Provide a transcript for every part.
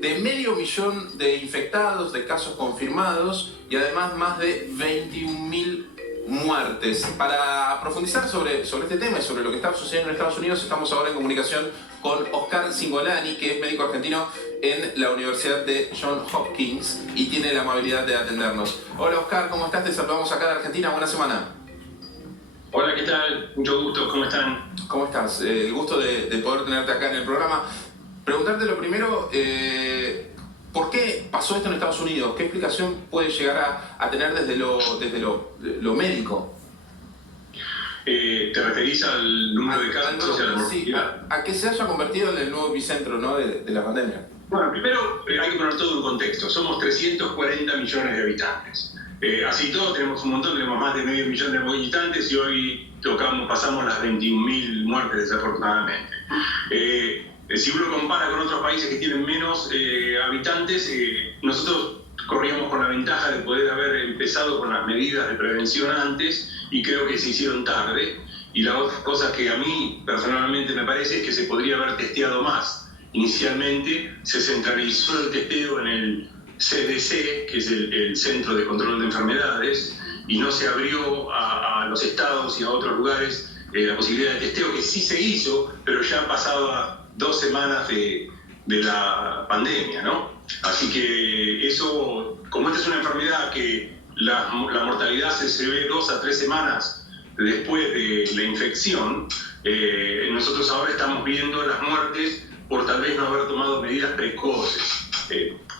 de 500.000 de infectados, de casos confirmados y además más de 21.000 muertes. Para profundizar sobre este tema y sobre lo que está sucediendo en Estados Unidos, estamos ahora en comunicación con Oscar Cingolani, que es médico argentino en la Universidad de Johns Hopkins y tiene la amabilidad de atendernos. Hola Oscar, ¿cómo estás? Te saludamos acá de Argentina, buena semana. Hola, ¿qué tal? Mucho gusto, ¿cómo están? ¿Cómo estás? El gusto de poder tenerte acá en el programa. Preguntarte lo primero, ¿por qué pasó esto en Estados Unidos? ¿Qué explicación puede llegar a tener desde lo médico? ¿Te referís al número de casos y a la mortalidad? Sí, a que se haya convertido en el nuevo epicentro, ¿no?, de la pandemia. Bueno, primero hay que poner todo en contexto. Somos 340 millones de habitantes. Así todo tenemos un montón, tenemos más de medio millón de habitantes y hoy pasamos las 21.000 muertes desafortunadamente. Si uno compara con otros países que tienen menos habitantes, nosotros corríamos con la ventaja de poder haber empezado con las medidas de prevención antes y creo que se hicieron tarde. Y la otra cosa que a mí personalmente me parece es que se podría haber testeado más. Inicialmente se centralizó el testeo en el CDC, que es el Centro de Control de Enfermedades, y no se abrió a los estados y a otros lugares la posibilidad de testeo, que sí se hizo, pero ya pasaba 2 semanas de la pandemia, ¿no? Así que eso, como esta es una enfermedad que la mortalidad se ve 2 a 3 semanes después de la infección, nosotros ahora estamos viendo las muertes por tal vez no haber tomado medidas precoces.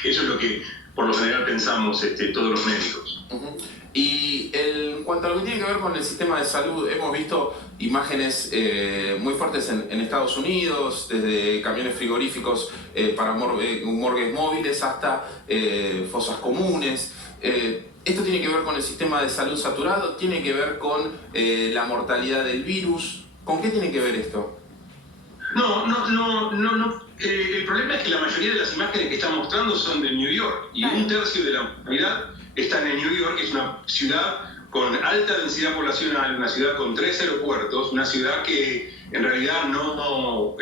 Eso es lo que por lo general pensamos todos los médicos. Uh-huh. Y en cuanto a lo que tiene que ver con el sistema de salud, hemos visto imágenes muy fuertes en Estados Unidos, desde camiones frigoríficos para morgues móviles hasta fosas comunes. ¿Esto tiene que ver con el sistema de salud saturado? ¿Tiene que ver con la mortalidad del virus? ¿Con qué tiene que ver esto? No. El problema es que la mayoría de las imágenes que están mostrando son de New York y 1/3 de la mortalidad están en New York, que es una ciudad con alta densidad poblacional, una ciudad con 3 aeropuertos, una ciudad que en realidad no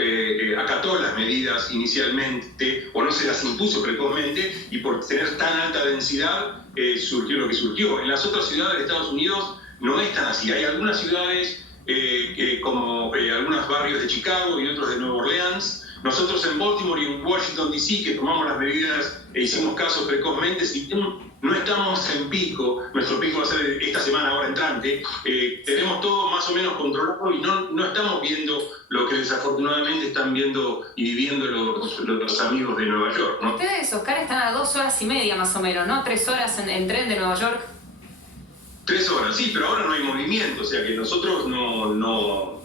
acató las medidas inicialmente o no se las impuso precozmente, y por tener tan alta densidad surgió lo que surgió. En las otras ciudades de Estados Unidos no es tan así. Hay algunas ciudades como algunos barrios de Chicago y otros de Nueva Orleans. Nosotros en Baltimore y en Washington D.C., que tomamos las medidas e hicimos casos precozmente, si no estamos en pico, nuestro pico va a ser esta semana ahora entrante, tenemos todo más o menos controlado y no estamos viendo lo que desafortunadamente están viendo y viviendo los amigos de Nueva York, ¿no? Ustedes, Oscar, están a 2 horas y media más o menos, ¿no? 3 horas en tren de Nueva York. 3 horas, sí, pero ahora no hay movimiento, o sea que nosotros no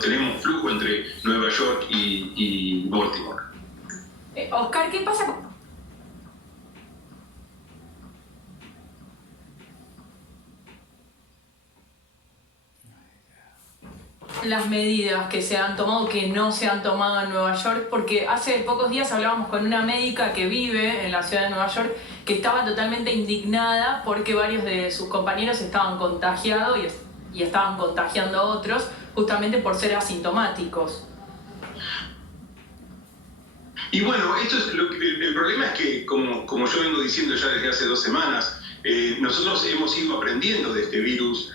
tenemos flujo entre Nueva York y Baltimore. Oscar, ¿qué pasa con las medidas que se han tomado, que no se han tomado en Nueva York? Porque hace pocos días hablábamos con una médica que vive en la ciudad de Nueva York que estaba totalmente indignada porque varios de sus compañeros estaban contagiados y estaban contagiando a otros justamente por ser asintomáticos. Y bueno, el problema es que, como yo vengo diciendo ya desde hace 2 semanas, nosotros hemos ido aprendiendo de este virus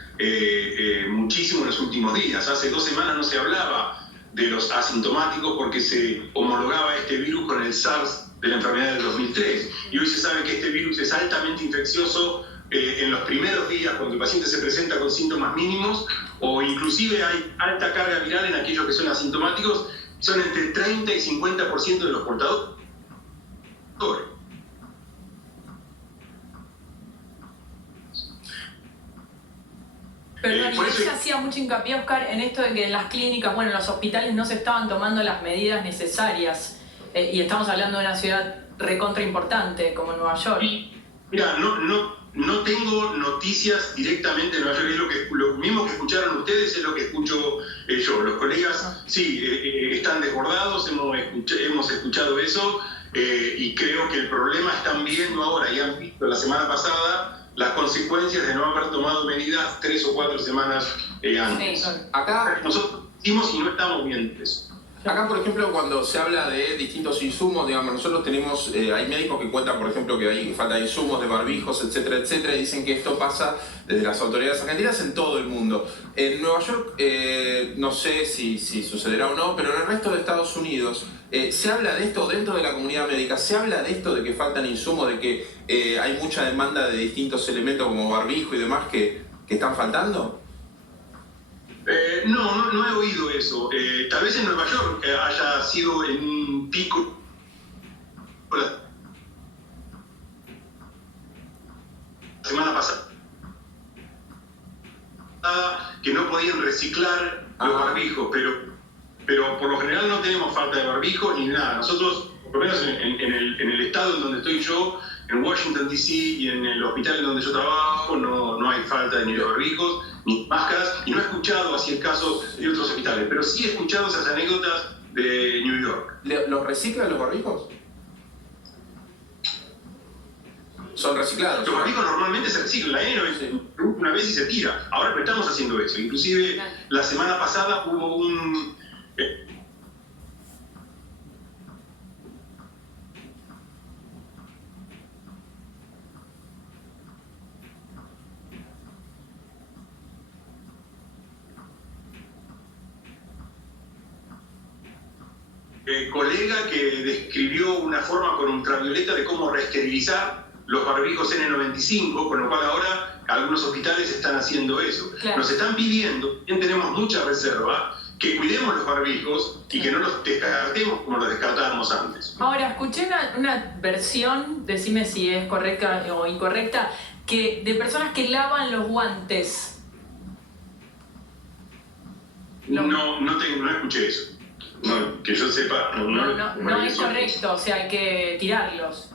muchísimo en los últimos días. Hace 2 semanas no se hablaba de los asintomáticos porque se homologaba este virus con el SARS de la enfermedad del 2003. Y hoy se sabe que este virus es altamente infeccioso en los primeros días cuando el paciente se presenta con síntomas mínimos, o inclusive hay alta carga viral en aquellos que son asintomáticos. Son entre 30 y 50% de los portadores. Pero ella hacía mucho hincapié, Oscar, en esto de que en las clínicas, en los hospitales no se estaban tomando las medidas necesarias. Y estamos hablando de una ciudad recontra importante como Nueva York. Mira, no tengo noticias directamente de Nueva York. Es lo mismo que escucharon ustedes, es lo que escucho yo. Los colegas, sí, están desbordados, hemos escuchado eso, y creo que el problema están viendo ahora, y han visto la semana pasada, las consecuencias de no haber tomado medidas 3 o 4 semanas antes. Acá nosotros hicimos y no estamos viendo eso. Acá, por ejemplo, cuando se habla de distintos insumos, digamos, nosotros tenemos, hay médicos que cuentan, por ejemplo, que hay falta de insumos, de barbijos, etcétera, etcétera, y dicen que esto pasa desde las autoridades argentinas en todo el mundo. En Nueva York, no sé si sucederá o no, pero en el resto de Estados Unidos, ¿se habla de esto dentro de la comunidad médica? ¿Se habla de esto, de que faltan insumos, de que hay mucha demanda de distintos elementos como barbijo y demás que están faltando? No he oído eso. Tal vez en Nueva York haya sido en un pico la semana pasada que no podían reciclar los barbijos, pero por lo general no tenemos falta de barbijos ni nada. Nosotros, por lo menos en el estado en donde estoy yo, en Washington DC y en el hospital en donde yo trabajo, no hay falta ni de barbijos ni máscaras, y no he escuchado así el caso de otros hospitales, pero sí he escuchado esas anécdotas de New York. ¿Los reciclan los barbijos? Son reciclados. Los barbijos normalmente se reciclan, la N una vez y se tira. Ahora no estamos haciendo eso. Inclusive la semana pasada hubo un... colega que describió una forma con ultravioleta de cómo reesterilizar los barbijos N95, con lo cual ahora algunos hospitales están haciendo eso. Claro. Nos están pidiendo, bien tenemos mucha reserva, que cuidemos los barbijos y que no los descartemos como los descartábamos antes. Ahora, escuché una versión, decime si es correcta o incorrecta, que de personas que lavan los guantes. No escuché eso. No, que yo sepa, no es correcto, o sea, hay que tirarlos.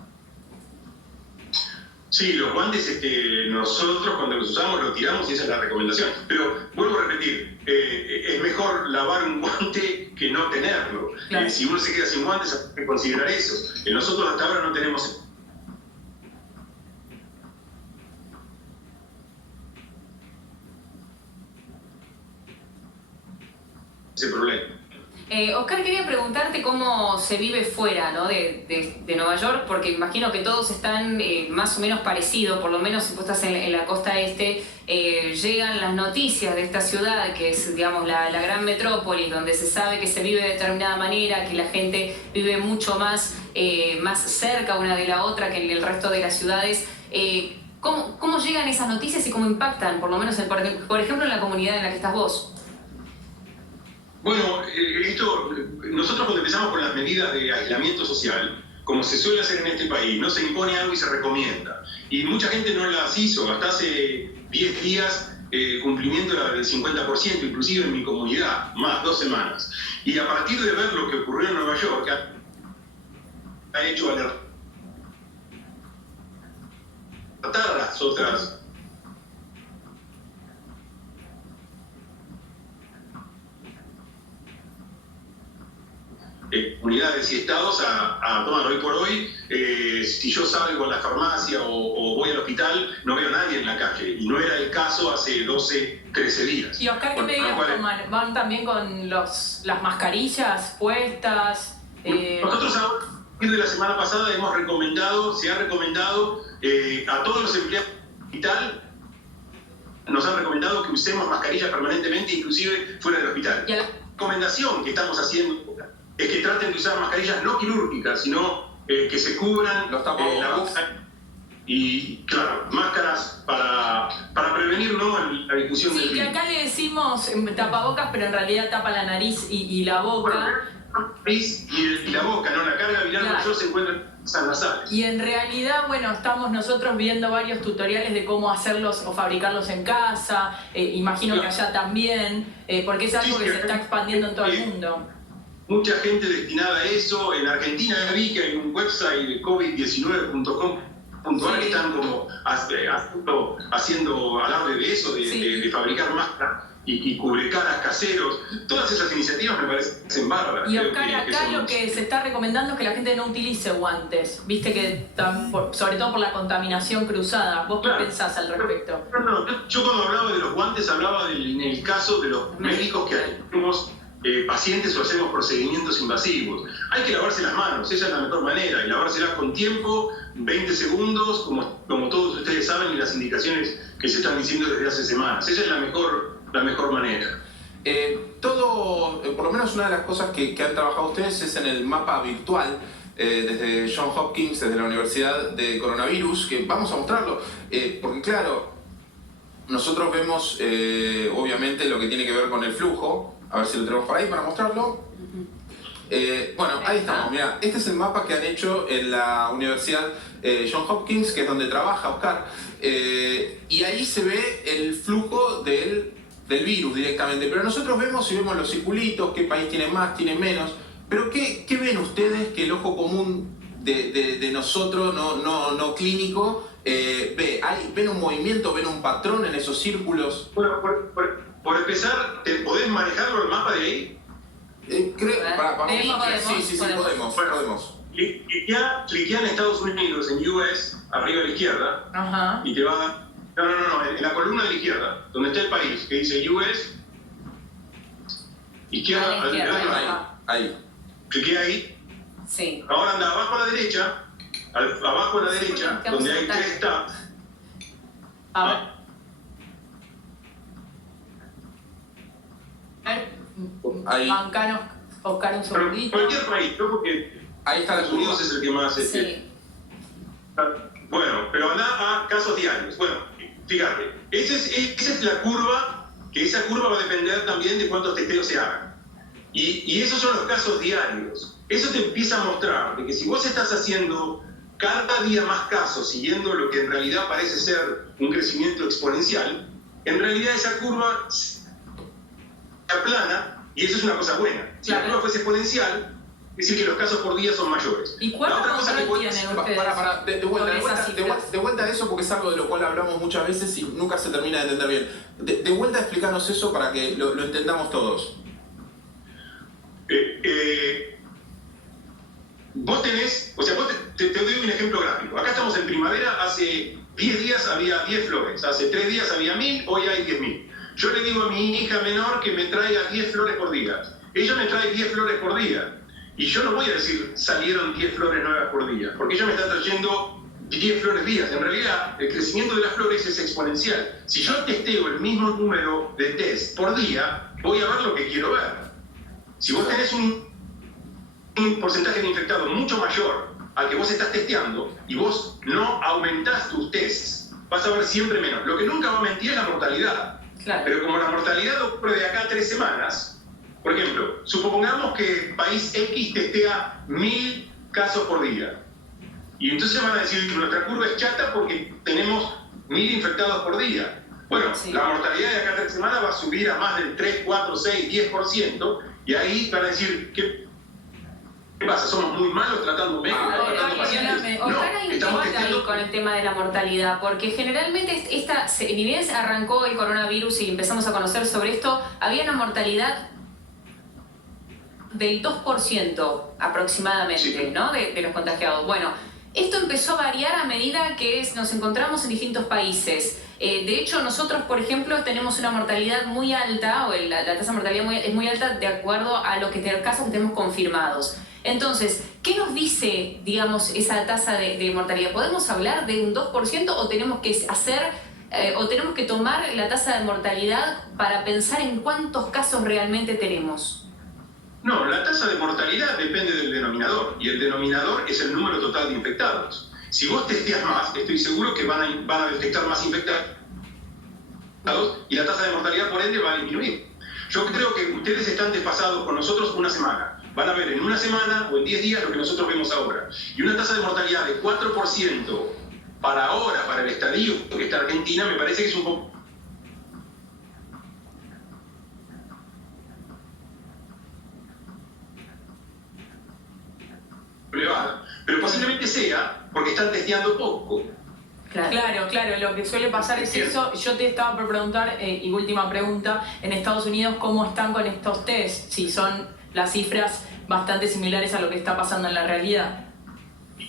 Sí, los guantes nosotros cuando los usamos los tiramos y esa es la recomendación. Pero vuelvo a repetir, es mejor lavar un guante que no tenerlo. Claro. Si uno se queda sin guantes, hay que considerar eso. Nosotros hasta ahora no tenemos ese problema. Oscar, quería preguntarte cómo se vive fuera, ¿no? de Nueva York, porque imagino que todos están más o menos parecidos, por lo menos si vos estás en la costa este, llegan las noticias de esta ciudad, que es, digamos, la gran metrópolis, donde se sabe que se vive de determinada manera, que la gente vive mucho más cerca una de la otra que en el resto de las ciudades. ¿Cómo llegan esas noticias y cómo impactan, por lo menos, por ejemplo, en la comunidad en la que estás vos? Bueno, nosotros cuando empezamos con las medidas de aislamiento social, como se suele hacer en este país, no se impone algo y se recomienda. Y mucha gente no las hizo, hasta hace 10 días cumplimiento del 50%, inclusive en mi comunidad, más 2 semanas. Y a partir de ver lo que ocurrió en Nueva York, ha hecho alertar a las otras comunidades y estados a tomar. Hoy por hoy, si yo salgo a la farmacia o voy al hospital, no veo a nadie en la calle, y no era el caso hace 12, 13 días. Y Oscar, ¿qué medidas toman? ¿Van también con las mascarillas puestas? Nosotros ahora, a partir de la semana pasada, se ha recomendado a todos los empleados del hospital, nos han recomendado que usemos mascarillas permanentemente, inclusive fuera del hospital. La recomendación que estamos haciendo es que traten de usar mascarillas no quirúrgicas, sino que se cubran la boca y, claro, máscaras para prevenir, ¿no?, la difusión del virus. Sí, que acá le decimos tapabocas, pero en realidad tapa la nariz y la boca. Bueno, la nariz y la boca, ¿no? La carga viral mayor se encuentra en las nasales. Y en realidad, bueno, estamos nosotros viendo varios tutoriales de cómo hacerlos o fabricarlos en casa. Imagino que allá también, porque es algo que se está expandiendo en todo el mundo. Mucha gente destinada a eso. En Argentina vi que hay un website de covid19.com.ar que están como haciendo alarde de eso, de fabricar máscaras y cubrecaras caseros. Todas esas iniciativas me parecen bárbaras. Y Oscar, acá lo que se está recomendando es que la gente no utilice guantes, viste que sobre todo por la contaminación cruzada. ¿Vos qué pensás al respecto? No, yo cuando hablaba de los guantes hablaba en el caso de los médicos que tenemos pacientes o hacemos procedimientos invasivos. Hay que lavarse las manos, esa es la mejor manera, y lavárselas con tiempo, 20 segundos, como todos ustedes saben, y las indicaciones que se están diciendo desde hace semanas. Esa es la mejor manera. Por lo menos una de las cosas que han trabajado ustedes es en el mapa virtual desde Johns Hopkins, desde la Universidad de Coronavirus, que vamos a mostrarlo, porque claro, nosotros vemos obviamente lo que tiene que ver con el flujo. A ver si lo tenemos por ahí para mostrarlo. Bueno, ahí estamos, mira, este es el mapa que han hecho en la Universidad Johns Hopkins, que es donde trabaja Oscar, y ahí se ve el flujo del virus directamente, pero nosotros vemos los circulitos, qué país tiene más, tiene menos, pero ¿qué ven ustedes que el ojo común de nosotros, no clínico, ve? ¿Ven un movimiento, ven un patrón en esos círculos? Bueno, por empezar, ¿podés manejarlo el mapa de ahí? Sí, podemos. Cliquea en Estados Unidos, en US, arriba a la izquierda, Ajá. y te va... No, en la columna de la izquierda, donde está el país, que dice US, izquierda, ahí. Cliquea ahí. Sí. Ahora anda abajo a la derecha, abajo a la derecha, donde hay 3 tabs. A ver. Ahí. Bancanos, Oscar, un segundito. Cualquier país, ¿no? Porque Ahí está la Estados Unidos es el que más... Sí. Bueno, pero anda a casos diarios. Bueno, fíjate, esa es la curva, que esa curva va a depender también de cuántos testeos se hagan. Y esos son los casos diarios. Eso te empieza a mostrar de que si vos estás haciendo cada día más casos, siguiendo lo que en realidad parece ser un crecimiento exponencial, en realidad esa curva se aplana, y eso es una cosa buena. Si la curva fuese exponencial, es decir que los casos por día son mayores. ¿Y cuánto control tienen ustedes? De vuelta a eso, porque es algo de lo cual hablamos muchas veces y nunca se termina de entender bien. De vuelta a explicarnos eso para que lo entendamos todos. Vos tenés, te doy un ejemplo gráfico. Acá estamos en primavera, hace 10 días había 10 flores, hace 3 días había 1000, hoy hay 10.000. Yo le digo a mi hija menor que me traiga 10 flores por día. Ella me trae 10 flores por día. Y yo no voy a decir salieron 10 flores nuevas por día, porque ella me está trayendo 10 flores días. En realidad, el crecimiento de las flores es exponencial. Si yo testeo el mismo número de test por día, voy a ver lo que quiero ver. Si vos tenés un porcentaje de infectados mucho mayor al que vos estás testeando y vos no aumentás tus tests, vas a ver siempre menos. Lo que nunca va a mentir es la mortalidad. Claro. Pero como la mortalidad ocurre de acá a 3 semanas, por ejemplo, supongamos que país X testea 1000 casos por día. Y entonces van a decir que nuestra curva es chata porque tenemos 1000 infectados por día. Bueno, sí. La mortalidad de acá a 3 semanas va a subir a más del 3, 4, 6, 10%. Y ahí van a decir, ¿qué pasa? ¿Somos muy malos tratando médicos? Oscar, hay un tema ahí con el tema de la mortalidad, porque generalmente ni bien arrancó el coronavirus y empezamos a conocer sobre esto, había una mortalidad del 2% aproximadamente, sí, ¿no? de los contagiados. Bueno, esto empezó a variar a medida que nos encontramos en distintos países. De hecho, nosotros, por ejemplo, tenemos una mortalidad muy alta, o la tasa de mortalidad es muy alta de acuerdo a los casos que tenemos confirmados. Entonces, ¿qué nos dice, digamos, esa tasa de mortalidad? ¿Podemos hablar de un 2% o tenemos que tomar la tasa de mortalidad para pensar en cuántos casos realmente tenemos? No, la tasa de mortalidad depende del denominador, y el denominador es el número total de infectados. Si vos testeas más, estoy seguro que van a detectar más infectados y la tasa de mortalidad, por ende, va a disminuir. Yo creo que ustedes están desfasados con nosotros una semana. Van a ver en una semana o en 10 días lo que nosotros vemos ahora. Y una tasa de mortalidad de 4% para ahora, para el estadio que está Argentina, me parece que es un poco elevada. Pero posiblemente sea porque están testeando poco. Claro, lo que suele pasar es eso. Yo te estaba por preguntar, y última pregunta, en Estados Unidos, ¿cómo están con estos test? Si son las cifras bastante similares a lo que está pasando en la realidad.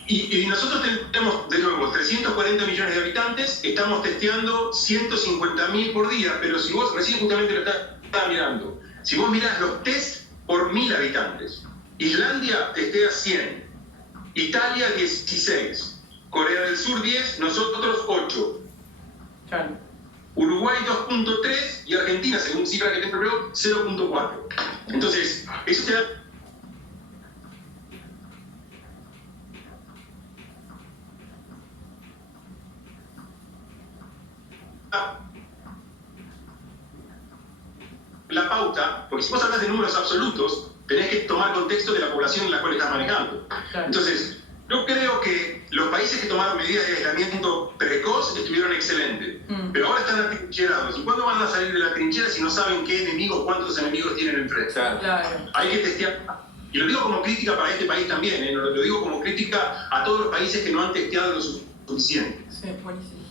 Y nosotros tenemos, de nuevo, 340 millones de habitantes, estamos testeando 150.000 por día, pero si vos, recién justamente lo estás mirando, si vos mirás los test por 1000 habitantes. Islandia testea 100, Italia 16, Corea del Sur 10, nosotros 8. Claro. Uruguay 2.3 y Argentina, según cifra que tengo, 0.4. Entonces, eso te da... la pauta, porque si vos hablas de números absolutos, tenés que tomar contexto de la población en la cual estás manejando. Claro. Entonces, yo creo que los países que tomaron medidas de aislamiento precoz estuvieron excelentes, pero ahora están atrincherados. ¿Y cuándo van a salir de la trinchera si no saben qué enemigos, cuántos enemigos tienen enfrente? Claro. Claro. Hay que testear. Y lo digo como crítica para este país también, lo digo como crítica a todos los países que no han testeado lo suficiente. Sí, buenísimo.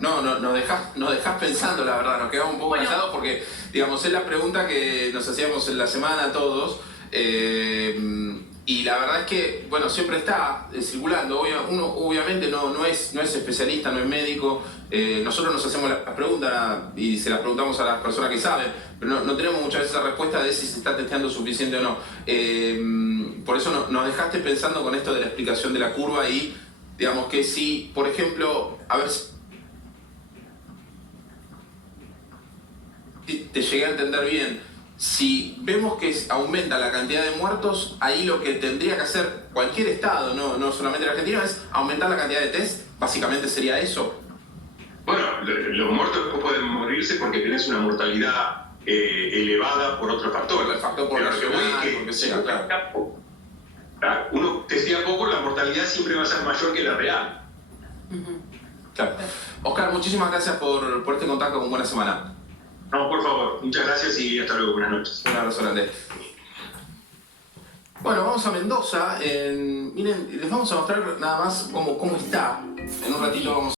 No, nos dejás pensando, la verdad, nos quedamos un poco callados porque, digamos, es la pregunta que nos hacíamos en la semana todos. Y la verdad es que, bueno, siempre está circulando. Uno obviamente no es especialista, no es médico. Nosotros nos hacemos las preguntas y se las preguntamos a las personas que saben, pero no tenemos muchas veces la respuesta de si se está testeando suficiente o no. Por eso nos dejaste pensando con esto de la explicación de la curva y, digamos, que si, por ejemplo, a ver si te llegué a entender bien. Si vemos que aumenta la cantidad de muertos, ahí lo que tendría que hacer cualquier estado, no solamente la Argentina, es aumentar la cantidad de test. Básicamente sería eso. Bueno, los muertos pueden morirse porque tenés una mortalidad elevada por otro factor. El factor Pero lo que voy es que porque sea, claro. Uno testea poco, la mortalidad siempre va a ser mayor que la real. Claro. Oscar, muchísimas gracias por este contacto con Buena Semana. No, por favor, muchas gracias y hasta luego, buenas noches. Un abrazo grande. Bueno, vamos a Mendoza. Miren, les vamos a mostrar nada más cómo está. En un ratito vamos